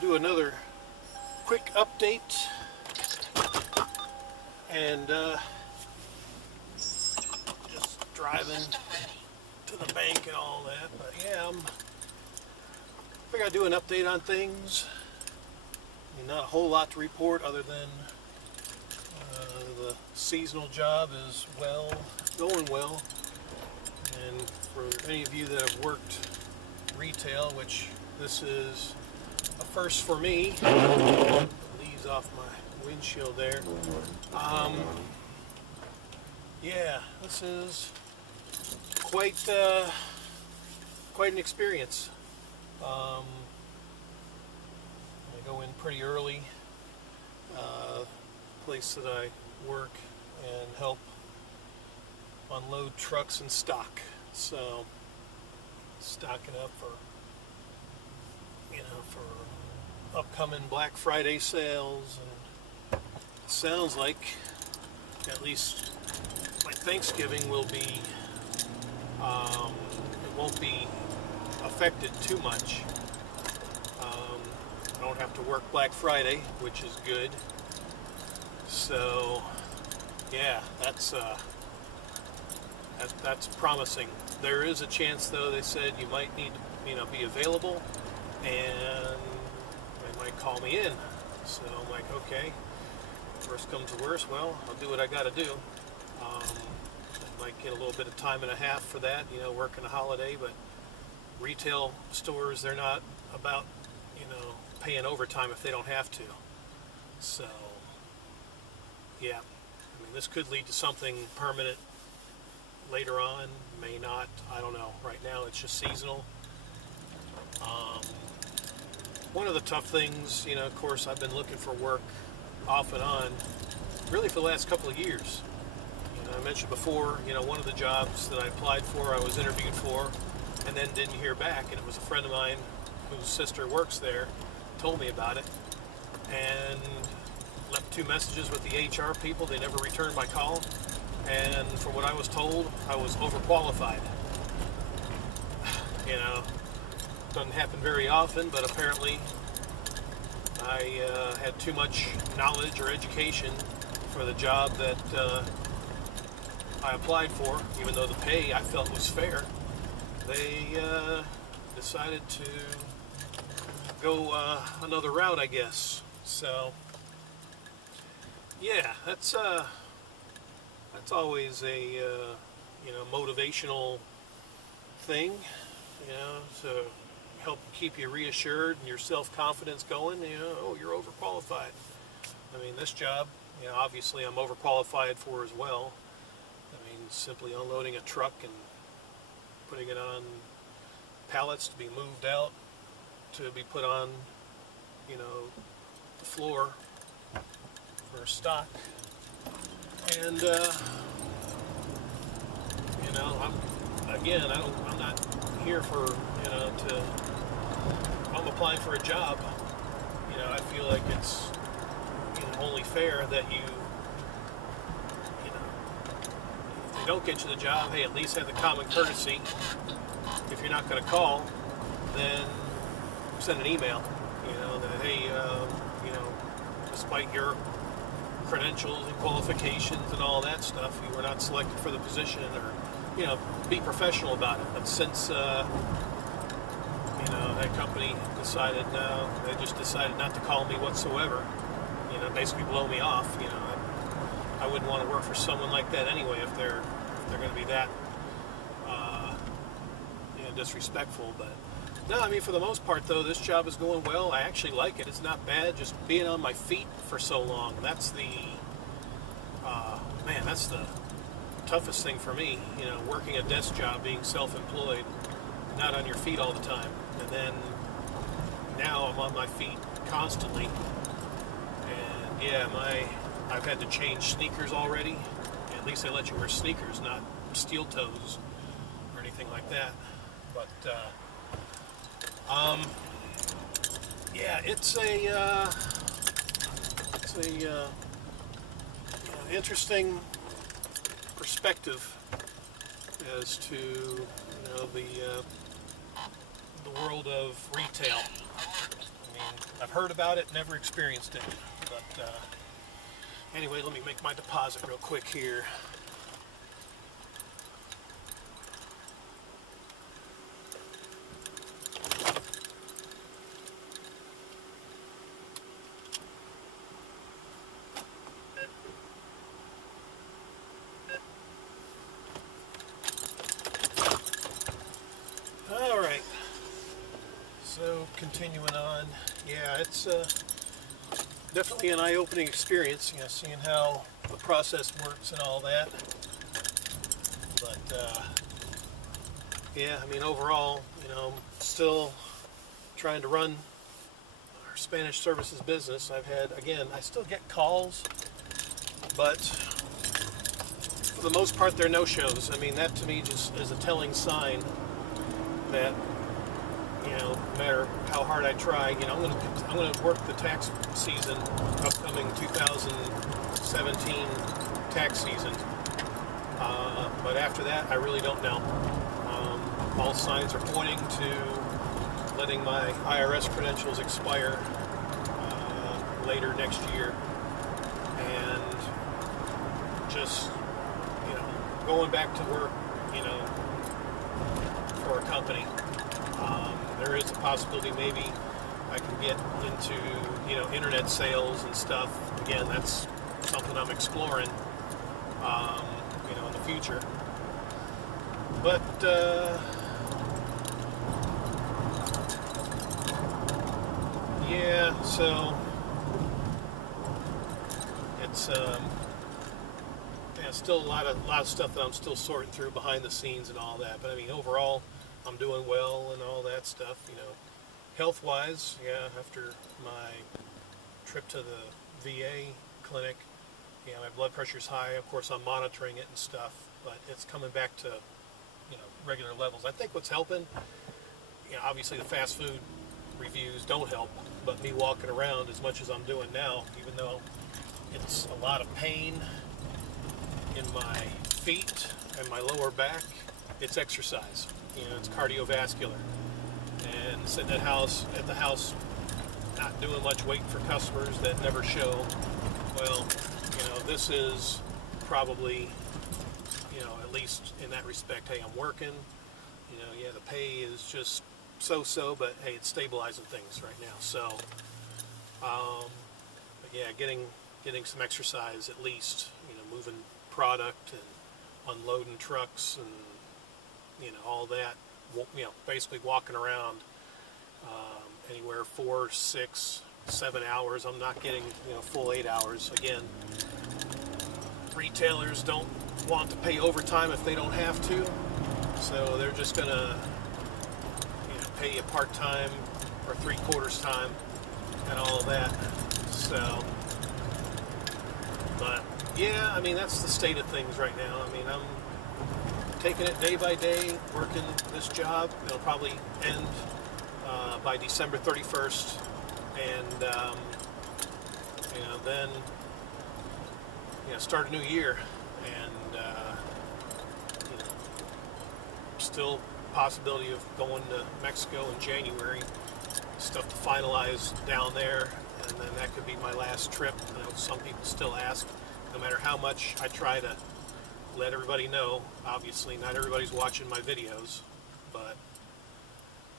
do another quick update and just driving to the bank and all that. But yeah, I figured I'd do an update on things. I mean, not a whole lot to report other than the seasonal job is going well. And for any of you that have worked retail, which this is a first for me, leaves off my windshield there. Yeah, this is quite an experience. I go in pretty early. Place that I work and help unload trucks and stock. So stocking up for upcoming Black Friday sales, and it sounds like at least my Thanksgiving will be it won't be affected too much. I don't have to work Black Friday, which is good. So yeah, that's promising. There is a chance, though, they said you might need to be available, and they might call me in. So I'm like, okay, worst comes to worst, well, I'll do what I got to do. I might get a little bit of time and a half for that, working a holiday, but retail stores, they're not about paying overtime if they don't have to. So yeah, I mean, this could lead to something permanent later on, may not, I don't know. Right now it's just seasonal. One of the tough things, of course, I've been looking for work off and on really for the last couple of years. I mentioned before, one of the jobs that I applied for, I was interviewed for, and then didn't hear back, and it was a friend of mine whose sister works there, told me about it, and left 2 messages with the HR people. They never returned my call. And from what I was told, I was overqualified. Doesn't happen very often, but apparently I had too much knowledge or education for the job that I applied for, even though the pay I felt was fair. They decided to go another route, I guess. So yeah, that's always a motivational thing, to help keep you reassured and your self-confidence going. Oh, you're overqualified. I mean, this job, obviously I'm overqualified for as well. I mean, simply unloading a truck and putting it on pallets to be moved out, to be put on, the floor for stock. And I'm not here for I'm applying for a job. I feel like it's only fair that if they don't get you the job, hey, at least have the common courtesy. If you're not going to call, then send an email. That hey, despite your credentials and qualifications and all that stuff, you were not selected for the position, or be professional about it. But since that company decided they just decided not to call me whatsoever, basically blow me off. I wouldn't want to work for someone like that anyway, if they're going to be that disrespectful. But no, I mean, for the most part, though, this job is going well. I actually like it. It's not bad. Just being on my feet for so long. That's the toughest thing for me. Working a desk job, being self-employed, not on your feet all the time. And then now I'm on my feet constantly. And yeah, I've had to change sneakers already. At least they let you wear sneakers, not steel toes or anything like that. But yeah, it's a interesting perspective as to the world of retail. I mean, I've heard about it, never experienced it. But anyway, let me make my deposit real quick here. All right. So continuing on, yeah, it's definitely an eye-opening experience, seeing how the process works and all that. But yeah, I mean, overall, still trying to run our Spanish services business. I still get calls, but for the most part, they're no-shows. I mean, that to me just is a telling sign that, no matter how hard I try, I'm gonna work the tax season, upcoming 2017 tax season. But after that, I really don't know. All signs are pointing to letting my IRS credentials expire later next year, and just going back to work, for a company. There is a possibility maybe I can get into internet sales and stuff. Again, that's something I'm exploring in the future. But yeah, so it's still a lot of stuff that I'm still sorting through behind the scenes and all that. But I mean, overall, I'm doing well and all that stuff. Health-wise, yeah. After my trip to the VA clinic, my blood pressure's high. Of course, I'm monitoring it and stuff, but it's coming back to regular levels. I think what's helping, obviously the fast food reviews don't help, but me walking around as much as I'm doing now, even though it's a lot of pain in my feet and my lower back, it's exercise. It's cardiovascular. And sitting at the house, not doing much, waiting for customers that never show. Well, this is probably, at least in that respect, hey, I'm working. Yeah, the pay is just so-so, but hey, it's stabilizing things right now. So, but yeah, getting some exercise at least. Moving product and unloading trucks and all that. Basically walking around anywhere 4, 6, 7 hours. I'm not getting full 8 hours. Again, retailers don't want to pay overtime if they don't have to, so they're just gonna pay you part-time or 3/4 time and all of that. So, but yeah, I mean, that's the state of things right now. I mean, I'm taking it day by day, working this job. It'll probably end by December 31st, and then start a new year, and still possibility of going to Mexico in January. Stuff to finalize down there, and then that could be my last trip. I know some people still ask, no matter how much I try to let everybody know. Obviously, not everybody's watching my videos, but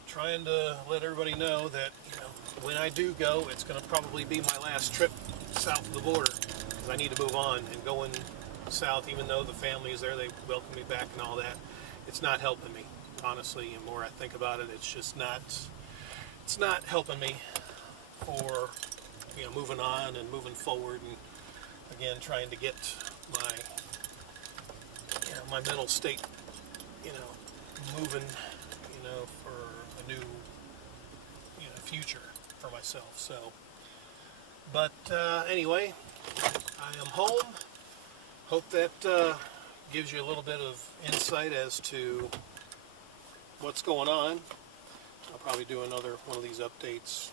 trying to let everybody know that when I do go, it's going to probably be my last trip south of the border, because I need to move on. And going south, even though the family is there, they welcome me back and all that, it's not helping me, honestly. And the more I think about it, it's not helping me for moving on and moving forward, and again trying to get my my mental state moving for a new future for myself. So, but anyway, I am home. Hope that gives you a little bit of insight as to what's going on. I'll probably do another one of these updates,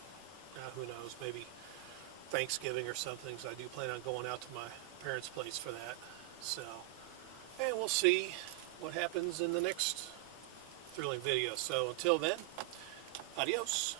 who knows, maybe Thanksgiving or something, because I do plan on going out to my parents' place for that. So, and we'll see what happens in the next thrilling video. So until then, adios.